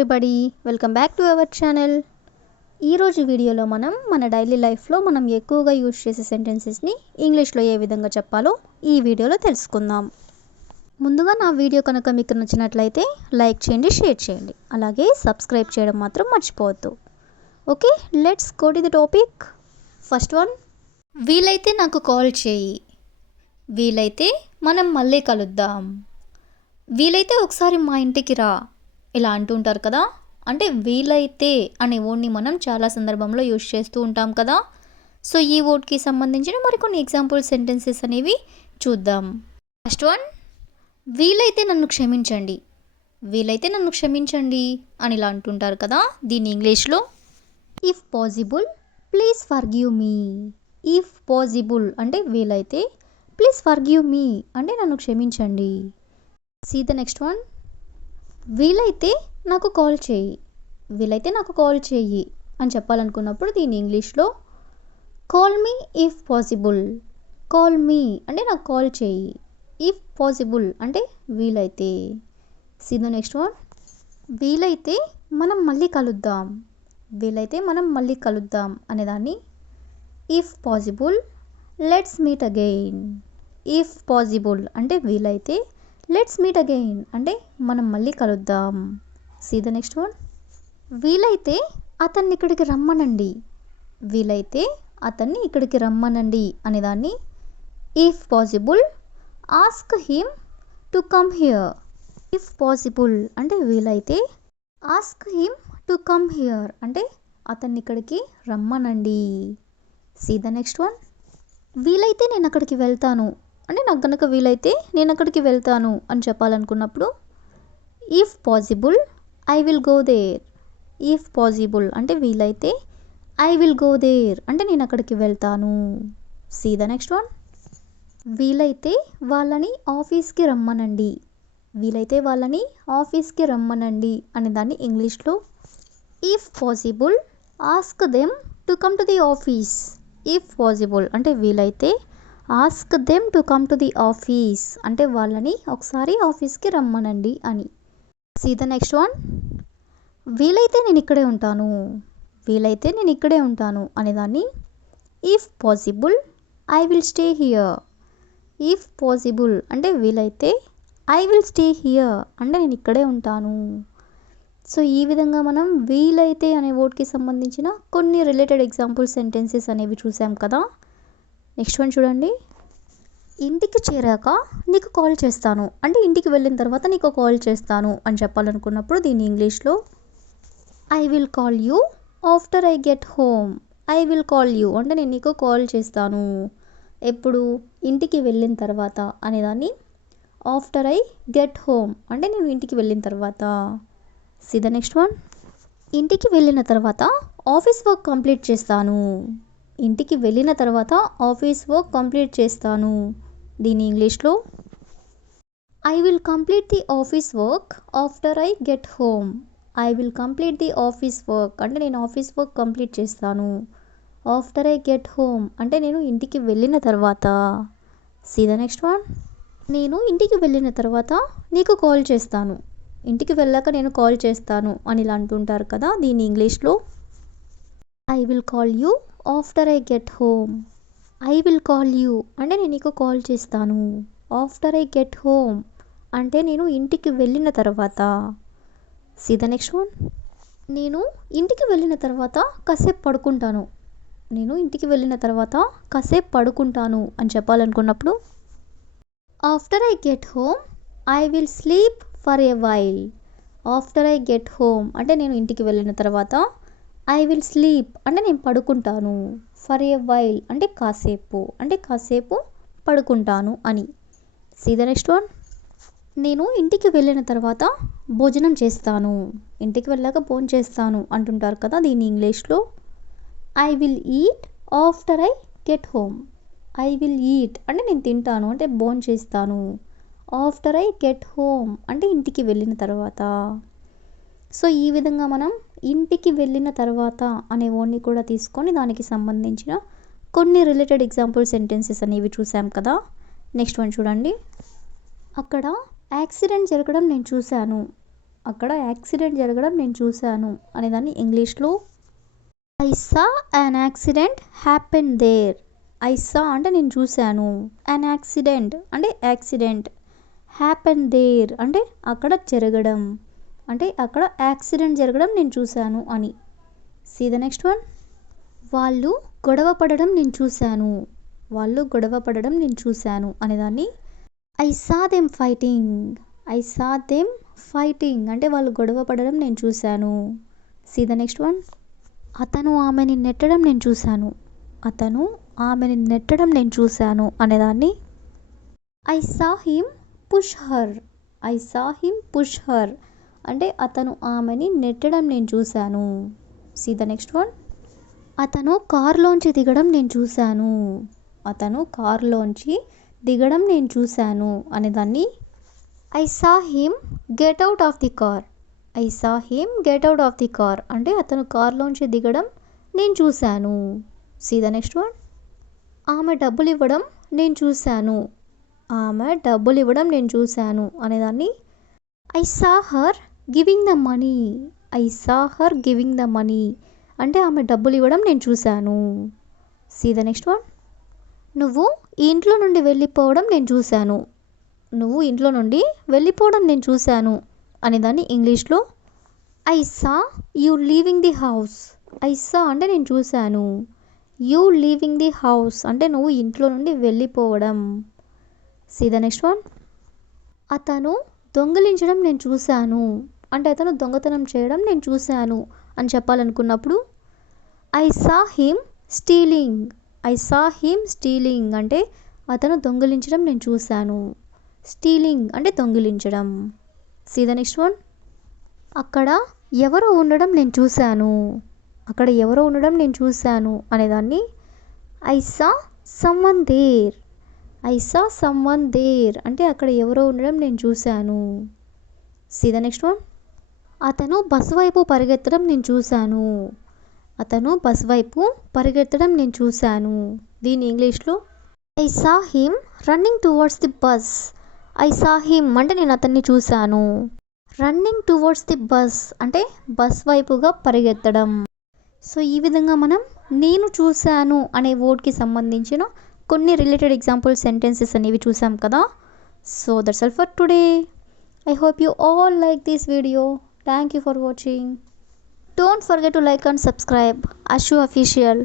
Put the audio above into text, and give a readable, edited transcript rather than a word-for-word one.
Everybody, welcome back to our channel. ఈరోజు వీడియోలో మన డైలీ లైఫ్లో మనం ఎక్కువగా యూజ్ చేసే సెంటెన్సెస్ని ఇంగ్లీష్లో ఏ విధంగా చెప్పాలో ఈ వీడియోలో తెలుసుకుందాం. ముందుగా నా వీడియో కనుక మీకు నచ్చినట్లయితే లైక్ చేయండి, షేర్ చేయండి, అలాగే సబ్స్క్రైబ్ చేయడం మాత్రం మర్చిపోవద్దు. Okay, let's go to the topic. First one, వీలైతే నాకు కాల్ చేయి. వీలైతే మనం మళ్ళీ కలుద్దాం. వీలైతే ఒకసారి మా ఇంటికి రా, ఇలా అంటుంటారు కదా. అంటే వీలైతే అనే వర్డ్ని మనం చాలా సందర్భంలో యూజ్ చేస్తూ ఉంటాం కదా. సో ఈ వర్డ్కి సంబంధించిన మరికొన్ని ఎగ్జాంపుల్ సెంటెన్సెస్ అనేవి చూద్దాం. ఫస్ట్ వన్, వీలైతే నన్ను క్షమించండి. వీలైతే నన్ను క్షమించండి అని ఇలా అంటుంటారు కదా. దీన్ని ఇంగ్లీష్లో if possible please forgive me. If possible అంటే వీలైతే, ప్లీజ్ ఫర్గివ్ మీ అంటే నన్ను క్షమించండి. సీ ద నెక్స్ట్ వన్, వీలైతే నాకు కాల్ చేయి. వీలైతే నాకు కాల్ చేయి అని చెప్పాలనుకున్నప్పుడు దీన్ని ఇంగ్లీష్లో call me if possible. Call me అంటే నాకు కాల్ చేయి, ఇఫ్ పాసిబుల్ అంటే వీలైతే. సీ ద నెక్స్ట్ వన్, వీలైతే మనం మళ్ళీ కలుద్దాం. వీలైతే మనం మళ్ళీ కలుద్దాం అనేదాన్ని if possible let's meet again. If possible అంటే వీలైతే, లెట్స్ మీట్ అగైన్ అంటే మనం మళ్ళీ కలుద్దాం. సీ ద నెక్స్ట్ వన్, వీలైతే అతన్ని ఇక్కడికి రమ్మనండి. వీలైతే అతన్ని ఇక్కడికి రమ్మనండి అనేదాన్ని if possible ask him to come here. If possible అంటే వీలైతే, ask him to come here అంటే అతన్ని ఇక్కడికి రమ్మనండి. సీ ద నెక్స్ట్ వన్, వీలైతే నేను అక్కడికి వెళ్తాను అంటే నాకు కనుక వీలైతే నేను అక్కడికి వెళ్తాను అని చెప్పాలనుకున్నప్పుడు if possible I will go there. If possible అంటే వీలైతే, ఐ విల్ గో దేర్ అంటే నేను అక్కడికి వెళ్తాను. సీ ద నెక్స్ట్ వన్, వీలైతే వాళ్ళని ఆఫీస్కి రమ్మనండి. వీలైతే వాళ్ళని ఆఫీస్కి రమ్మనండి అనే దాన్ని ఇంగ్లీష్లో if possible ask them to come to the office. If possible అంటే వీలైతే, ask them to come to the office అంటే వాళ్ళని ఒకసారి ఆఫీస్కి రమ్మనండి అని. సీ ద నెక్స్ట్ వన్, వీలైతే నేను ఇక్కడే ఉంటాను. వీలైతే నేను ఇక్కడే ఉంటాను అనేదాన్ని if possible I will stay here. If possible అంటే వీలైతే, ఐ విల్ స్టే హియర్ అంటే నేను ఇక్కడే ఉంటాను. సో ఈ విధంగా మనం వీలైతే అనే వర్డ్కి సంబంధించిన కొన్ని రిలేటెడ్ ఎగ్జాంపుల్ సెంటెన్సెస్ అనేవి చూసాం కదా. నెక్స్ట్ వన్ చూడండి, ఇంటికి చేరాక నీకు కాల్ చేస్తాను అంటే ఇంటికి వెళ్ళిన తర్వాత నీకు కాల్ చేస్తాను అని చెప్పాలనుకున్నప్పుడు దీన్ని ఇంగ్లీష్లో I will call you after I get home. I will call you అంటే నేను నీకు కాల్ చేస్తాను ఎప్పుడు, ఇంటికి వెళ్ళిన తర్వాత అనేదాన్ని ఆఫ్టర్ ఐ గెట్ హోమ్ అంటే నేను ఇంటికి వెళ్ళిన తర్వాత. సీ ద నెక్స్ట్ వన్, ఇంటికి వెళ్ళిన తర్వాత ఆఫీస్ వర్క్ కంప్లీట్ చేస్తాను. ఇంటికి వెళ్ళిన తర్వాత ఆఫీస్ వర్క్ కంప్లీట్ చేస్తాను. దీని ఇంగ్లీష్లో I will complete the office work after I get home. I will complete the office work అంటే నేను ఆఫీస్ వర్క్ కంప్లీట్ చేస్తాను ఆఫ్టర్ ఐ గెట్ హోమ్ అంటే నేను ఇంటికి వెళ్ళిన తర్వాత. సీ ద నెక్స్ట్ వన్, నేను ఇంటికి వెళ్ళిన తర్వాత నీకు కాల్ చేస్తాను. ఇంటికి వెళ్ళాక నేను కాల్ చేస్తాను అని ఇలా అంటుంటారు కదా. దీని ఇంగ్లీష్లో I will call you after I get home. I will call you అంటే నేను నీకు కాల్ చేస్తాను ఆఫ్టర్ ఐ గెట్ హోమ్ అంటే నేను ఇంటికి వెళ్ళిన తర్వాత. సీ ద నెక్స్ట్ వన్, నేను ఇంటికి వెళ్ళిన తర్వాత కాసేపు పడుకుంటాను. నేను ఇంటికి వెళ్ళిన తర్వాత కాసేపు పడుకుంటాను అని చెప్పాలనుకున్నప్పుడు after I get home I will sleep for a while. After I get home అంటే నేను ఇంటికి వెళ్ళిన తర్వాత, ఐ విల్ స్లీప్ అంటే నేను పడుకుంటాను, ఫర్ ఎ వైల్ అంటే కాసేపు పడుకుంటాను అని. సీ ద నెక్స్ట్ వన్, నేను ఇంటికి వెళ్ళిన తర్వాత భోజనం చేస్తాను. ఇంటికి వెళ్ళాక భోజనం చేస్తాను అంటుంటారు కదా. దీన్ని ఇంగ్లీష్లో I will eat after I get home. I will eat అంటే నేను తింటాను అంటే భోజనం చేస్తాను, ఆఫ్టర్ ఐ గెట్ హోమ్ అంటే ఇంటికి వెళ్ళిన తర్వాత. సో ఈ విధంగా మనం ఇంటికి వెళ్ళిన తర్వాత అనే వర్డ్ని కూడా తీసుకొని దానికి సంబంధించిన కొన్ని రిలేటెడ్ ఎగ్జాంపుల్ సెంటెన్సెస్ అనేవి చూసాం కదా. నెక్స్ట్ వన్ చూడండి, అక్కడ యాక్సిడెంట్ జరగడం నేను చూశాను. అక్కడ యాక్సిడెంట్ జరగడం నేను చూశాను అనేదాన్ని ఇంగ్లీష్లో I saw an accident happen there. I saw అంటే నేను చూశాను, యాన్ యాక్సిడెంట్ అంటే యాక్సిడెంట్, హ్యాపెన్ దేర్ అంటే అక్కడ జరగడం, అంటే అక్కడ యాక్సిడెంట్ జరగడం నేను చూశాను అని. See the next one. వాళ్ళు గొడవ పడడం నేను చూశాను. వాళ్ళు గొడవ పడడం నేను చూశాను అనేదాన్ని I saw them fighting. I saw them fighting అంటే వాళ్ళు గొడవ పడడం నేను చూశాను. See the next one. అతను ఆమెని నెట్టడం నేను చూశాను. అతను ఆమెని నెట్టడం నేను చూశాను అనేదాన్ని I saw him push her. I saw him push her అంటే అతను ఆమెని నెట్టడం నేను చూశాను. See the next one. అతను కారులోంచి దిగడం నేను చూశాను. అతను కారులోంచి దిగడం నేను చూశాను అనేదాన్ని I saw him get out of the car. I saw him get out of the car అంటే అతను కారులోంచి దిగడం నేను చూశాను. See the next one. ఆమె డబ్బులు ఇవ్వడం నేను చూశాను. ఆమె డబ్బులు ఇవ్వడం నేను చూశాను అనేదాన్ని I saw her giving the money. I saw her giving the money అంటే ఆమె డబ్బులు ఇవ్వడం నేను చూశాను. See the next one. నువ్వు ఈ ఇంట్లో నుండి వెళ్ళిపోవడం నేను చూశాను. నువ్వు ఇంట్లో నుండి వెళ్ళిపోవడం నేను చూశాను అనేదాన్ని ఇంగ్లీష్లో I saw you leaving the house. I saw అంటే నేను చూశాను, యూ లీవింగ్ ది హౌస్ అంటే నువ్వు ఇంట్లో నుండి వెళ్ళిపోవడం. See the next one. అతను దొంగిలించడం నేను చూశాను అంటే అతను దొంగతనం చేయడం నేను చూశాను అని చెప్పాలనుకున్నప్పుడు I saw him stealing. I saw him stealing అంటే అతను దొంగిలించడం నేను చూశాను. స్టీలింగ్ అంటే దొంగిలించడం. See the next one. అక్కడ ఎవరో ఉండడం నేను చూశాను. అక్కడ ఎవరో ఉండడం నేను చూశాను అనేదాన్ని I saw someone there. I saw someone there అంటే అక్కడ ఎవరో ఉండడం నేను చూశాను. See the next one. అతను బస్ వైపు పరిగెత్తడం నేను చూశాను. అతను బస్ వైపు పరిగెత్తడం నేను చూశాను. దీని ఇంగ్లీష్లో I saw him running towards the bus. I saw him అంటే నేను అతన్ని చూశాను, రన్నింగ్ టువర్డ్స్ ది బస్ అంటే బస్ వైపుగా పరిగెత్తడం. సో ఈ విధంగా మనం నేను చూశాను అనే వర్డ్కి సంబంధించిన కొన్ని రిలేటెడ్ ఎగ్జాంపుల్ సెంటెన్సెస్ అనేవి చూసాం కదా. So that's all for today. I hope you all like this video. Thank you for watching. Don't forget to like and subscribe Ashu Official.